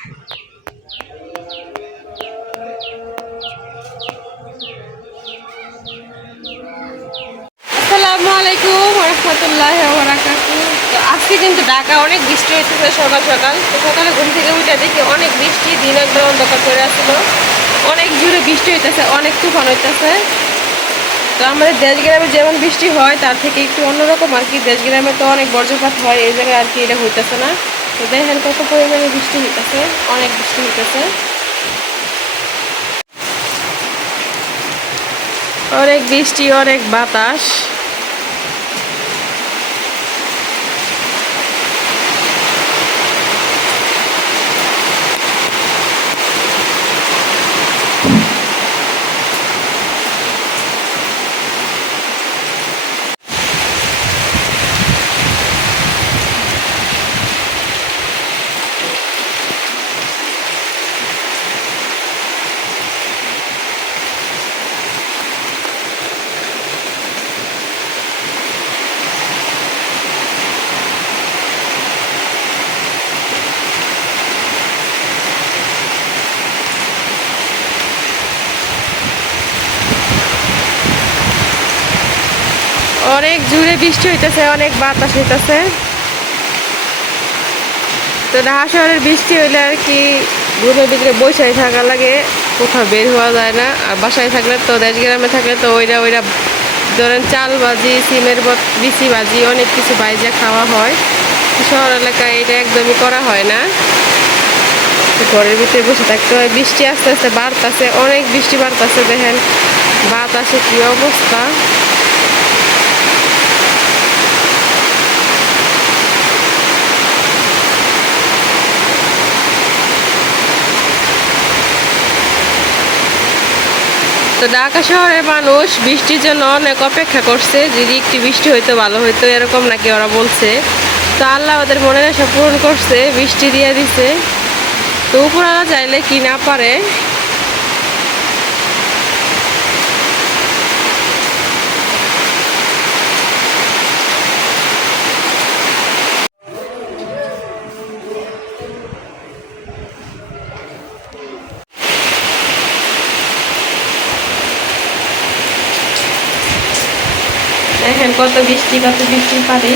আসসালামু আলাইকুম ওয়া রাহমাতুল্লাহি ওয়া বারাকাতুহু। তো আজকে কিন্তু ঢাকা অনেক বৃষ্টি হইতেছে সকাল সকাল। তো সকালে ঘুম থেকে উঠে দেখি অনেক বৃষ্টি, দিন একদম অন্ধকার করে আসছিল, অনেক জোরে বৃষ্টি হইতেছে, অনেক তুফান হইতেছে। তো আমাদের দেশ গ্রামে যেমন বৃষ্টি হয় তার থেকে একটু অন্যরকম আর কি। দেশ গ্রামে তো অনেক বজ্রপাত হয়, এই জায়গায় আর কি এটা হইতেছে না। তো দেখেন কত পরিমাণে বৃষ্টি হইতেছে, অনেক বৃষ্টি হইতেছে, অনেক বৃষ্টি, অনেক বাতাস। অনেক জোরে বৃষ্টি হইতেছে, অনেক বাতাস হইতেছে। তো ঢাকা শহরের বৃষ্টি হইলে আর কি রুমের ভিতরে বসে থাকা লাগে, কোথাও বের হওয়া যায় না। আর বাসায় থাকলে তো, দেশ গ্রামে থাকলে তো ওইরা ধরেন চাল ভাজি, সিমের বিচি ভাজি, অনেক কিছু বাইজা খাওয়া হয়। শহর এলাকায় এটা একদমই করা হয় না, ঘরের ভিতরে বসে থাকতে হয়। বৃষ্টি আস্তে আস্তে বাড়তেছে, অনেক বৃষ্টি বাড়তেছে। দেখেন বাতাসে কি অবস্থা। তো ঢাকা শহরের মানুষ বৃষ্টির জন্য অনেক অপেক্ষা করছে, যদি একটু বৃষ্টি হইতো ভালো হইতো, এরকম নাকি ওরা বলছে। তো আল্লাহ ওদের মনের আশা পূরণ করছে, বৃষ্টি দিয়ে দিছে। তো উপরওয়ালা চাইলে কি না পারে। দেখেন কত বৃষ্টি, কত বৃষ্টির পানি।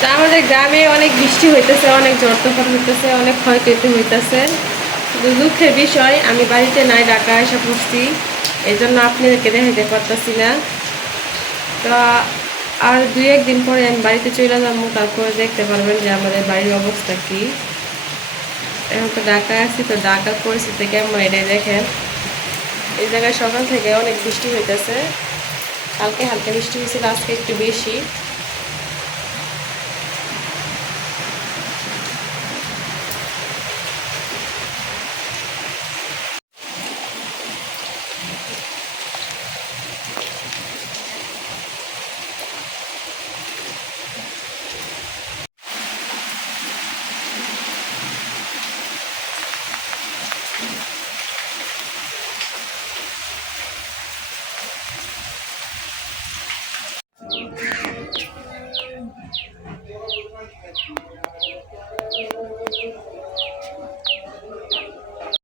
তা আমাদের গ্রামে অনেক বৃষ্টি হইতেছে, অনেক ঝড় তুফান হইতেছে, অনেক ক্ষয়ক্ষতি হইতেছে। দুঃখের বিষয় আমি বাড়িতে নাই, ঢাকা এসে পড়ছি, এই জন্য আপনাদেরকে দেখাইতে পারতেছি না। তো আর 2-1 দিন পরে আমি বাড়িতে চলে যাবো, তারপরে দেখতে পারবেন যে আমাদের বাড়ির অবস্থা কি। এখন তো ঢাকায় আছি, তো ঢাকার পরিস্থিতি কেমন এটাই দেখেন। এই জায়গায় সকাল থেকে অনেক বৃষ্টি হইতেছে, কালকে হালকা বৃষ্টি হয়েছিল, আজকে একটু বেশি।